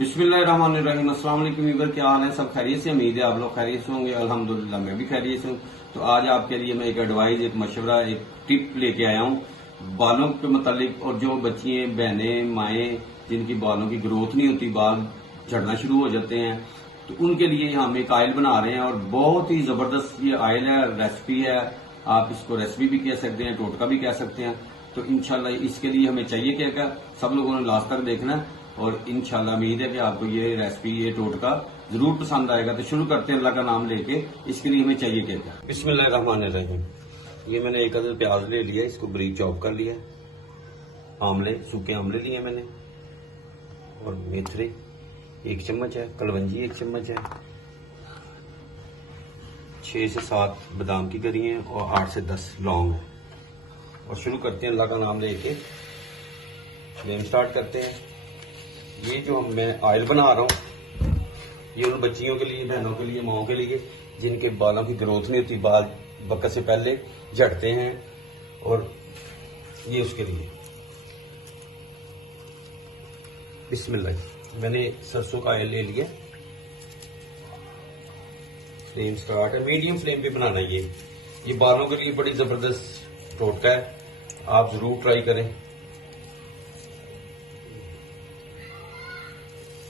बिस्मिल्लाहिर्रहमानिर्रहीम। अस्सलाम वालेकुम व्यूअर, क्या हाल है? सब खैरियत से? उम्मीद है आप लोग खैरियत से होंगे। अल्हम्दुलिल्लाह मैं भी खैरियत से हूँ। तो आज आपके लिए मैं एक एडवाइस, एक मशवरा, एक टिप लेके आया हूँ बालों के मतलब। और जो बच्चियां, बहनें, माएँ जिनकी बालों की ग्रोथ नहीं होती, बाल झड़ना शुरू हो जाते हैं, तो उनके लिए हम एक ऑयल बना रहे हैं और बहुत ही जबरदस्त ये ऑयल है, रेसिपी है। आप इसको रेसिपी भी कह सकते हैं, टोटका भी कह सकते हैं। तो इंशाल्लाह इसके लिए हमें चाहिए क्या क्या, सब लोगों ने लास्ट तक देखना है और इंशाल्लाह उम्मीद है कि आपको ये रेसिपी, ये टोटका जरूर पसंद आएगा। तो शुरू करते हैं अल्लाह का नाम लेके। इसके लिए हमें चाहिए क्या क्या। बिस्मिल्लाहिर्रहमानिर्रहीम। ये मैंने एक अदर प्याज ले लिया, इसको बारीक चॉप कर लिया। आमले, सूखे आमले लिए मैंने, और मेथरे 1 चम्मच है, कलवंजी 1 चम्मच है, 6 से 7 बादाम की गरी है और 8 से 10 लौंग है। और शुरू करते हैं अल्लाह का नाम लेके, फ्लेम स्टार्ट करते हैं। ये जो मैं ऑयल बना रहा हूँ, ये उन बच्चियों के लिए, बहनों के लिए, माओ के लिए जिनके बालों की ग्रोथ नहीं होती, बाल बकत से पहले झड़ते हैं, और ये उसके लिए। बिस्मिल्लाह। मैंने सरसों का ऑयल ले लिया। फ्लेम स्टार्ट है, मीडियम फ्लेम पे बनाना है। ये बालों के लिए बड़ी जबरदस्त टोटका है, आप जरूर ट्राई करें।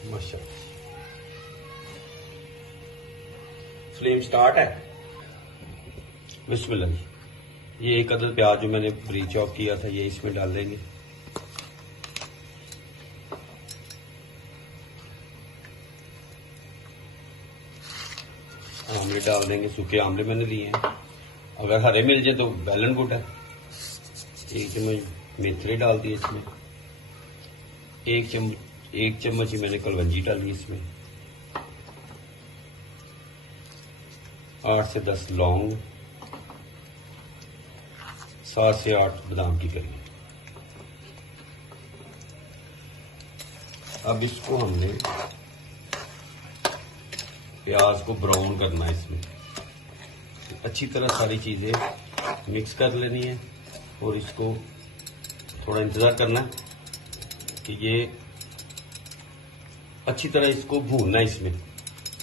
माशाअल्लाह। फ्लेम स्टार्ट है। बिस्मिल्लाह। ये एक अदर प्याज जो मैंने बारीक चॉप किया था, ये इसमें डाल देंगे। आमले डाल देंगे, सूखे आमले मैंने लिए हैं, अगर हरे मिल जाए तो वेल एंड गुड है। 1 चम्मच मेथरे डाल दिए इसमें, 1 चम्मच ही मैंने कलवंजी डाली इसमें, 8 से 10 लौंग, 7 से 8 बादाम की गरी। अब इसको हमने प्याज को ब्राउन करना है। इसमें अच्छी तरह सारी चीजें मिक्स कर लेनी है और इसको थोड़ा इंतजार करना है कि ये अच्छी तरह इसको भूनना है इसमें,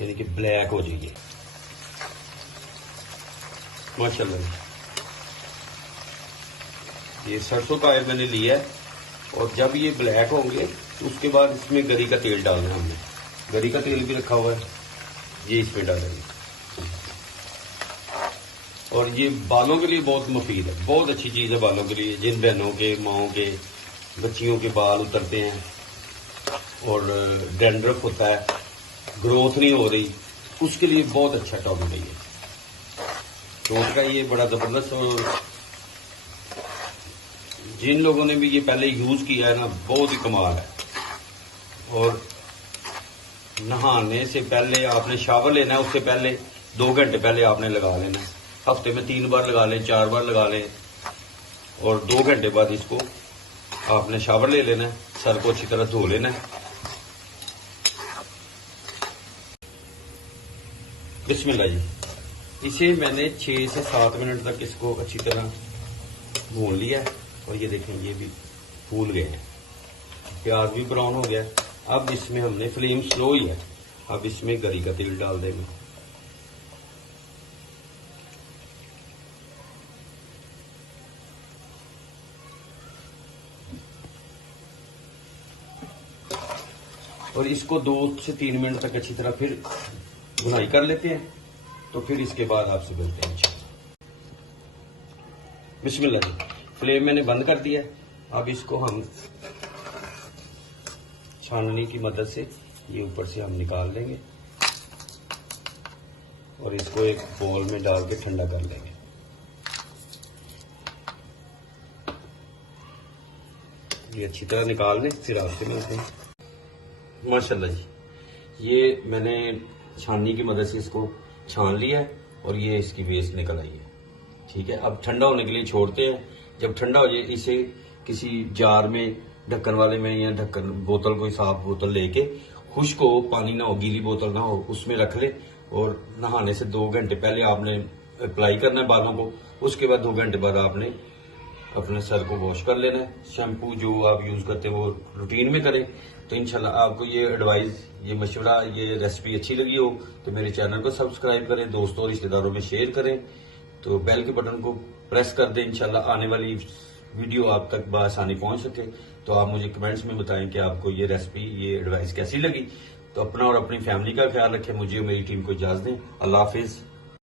यानी कि ब्लैक हो जाएगी। माशाल्लाह। ये सरसों का ऑयल मैंने लिया है, और जब ये ब्लैक होंगे तो उसके बाद इसमें गरी का तेल डालना है। हमने गरी का तेल भी रखा हुआ है, ये इसमें डालेंगे। और ये बालों के लिए बहुत मुफीद है, बहुत अच्छी चीज है बालों के लिए। जिन बहनों के, माओं के, बच्चियों के बाल उतरते हैं और डैंड्रफ होता है, ग्रोथ नहीं हो रही, उसके लिए बहुत अच्छा टॉनिक है ये टोटका। ये बड़ा जबरदस्त, और जिन लोगों ने भी ये पहले यूज किया है ना, बहुत ही कमाल है। और नहाने से पहले आपने शावर लेना है, उससे पहले 2 घंटे पहले आपने लगा लेना है। हफ्ते में 3 बार लगा लें, 4 बार लगा लें, और 2 घंटे बाद इसको आपने शावर ले लेना है, सर को अच्छी तरह धो लेना है। बिस्मिल्लाह जी। इसे मैंने 6 से 7 मिनट तक इसको अच्छी तरह भून लिया है, और ये देखें ये भी फूल गए हैं, प्याज भी ब्राउन हो गया। अब इसमें हमने, फ्लेम स्लो ही है, अब इसमें गरी का तेल डाल देंगे। और इसको 2 से 3 मिनट तक अच्छी तरह फिर भुनाई कर लेते हैं, तो फिर इसके बाद आपसे मिलते हैं। बिस्मिल्लाह जी। फ्लेम मैंने बंद कर दिया। अब इसको हम छाननी की मदद से ये ऊपर से हम निकाल लेंगे और इसको एक बोल में डाल के ठंडा कर लेंगे। ये अच्छी तरह निकाल लें, फिर आपसे मिलते हैं। माशाल्लाह जी, ये मैंने छाननी की मदद से इसको छान लिया है और ये इसकी वेस्ट निकल आई है। ठीक है, अब ठंडा होने के लिए छोड़ते हैं। जब ठंडा हो जाए, इसे किसी जार में, ढक्कन वाले में, या ढक्कन बोतल, कोई साफ बोतल लेके, खुश्क हो, पानी ना हो, गीली बोतल ना हो, उसमें रख ले। और नहाने से 2 घंटे पहले आपने अप्लाई करना है बालों को। उसके बाद 2 घंटे बाद आपने अपने सर को वॉश कर लेना है। शैम्पू जो आप यूज करते हैं वो रूटीन में करें। तो इंशाल्लाह आपको ये एडवाइस, ये मशवरा, ये रेसिपी अच्छी लगी हो तो मेरे चैनल को सब्सक्राइब करें, दोस्तों और रिश्तेदारों में शेयर करें, तो बेल के बटन को प्रेस कर दें। इंशाल्लाह आने वाली वीडियो आप तक बआसानी पहुंच सके। तो आप मुझे कमेंट्स में बताएं कि आपको ये रेसिपी, ये एडवाइस कैसी लगी। तो अपना और अपनी फैमिली का ख्याल रखें। मुझे और मेरी टीम को इजाजत दें। अल्लाह हाफिज।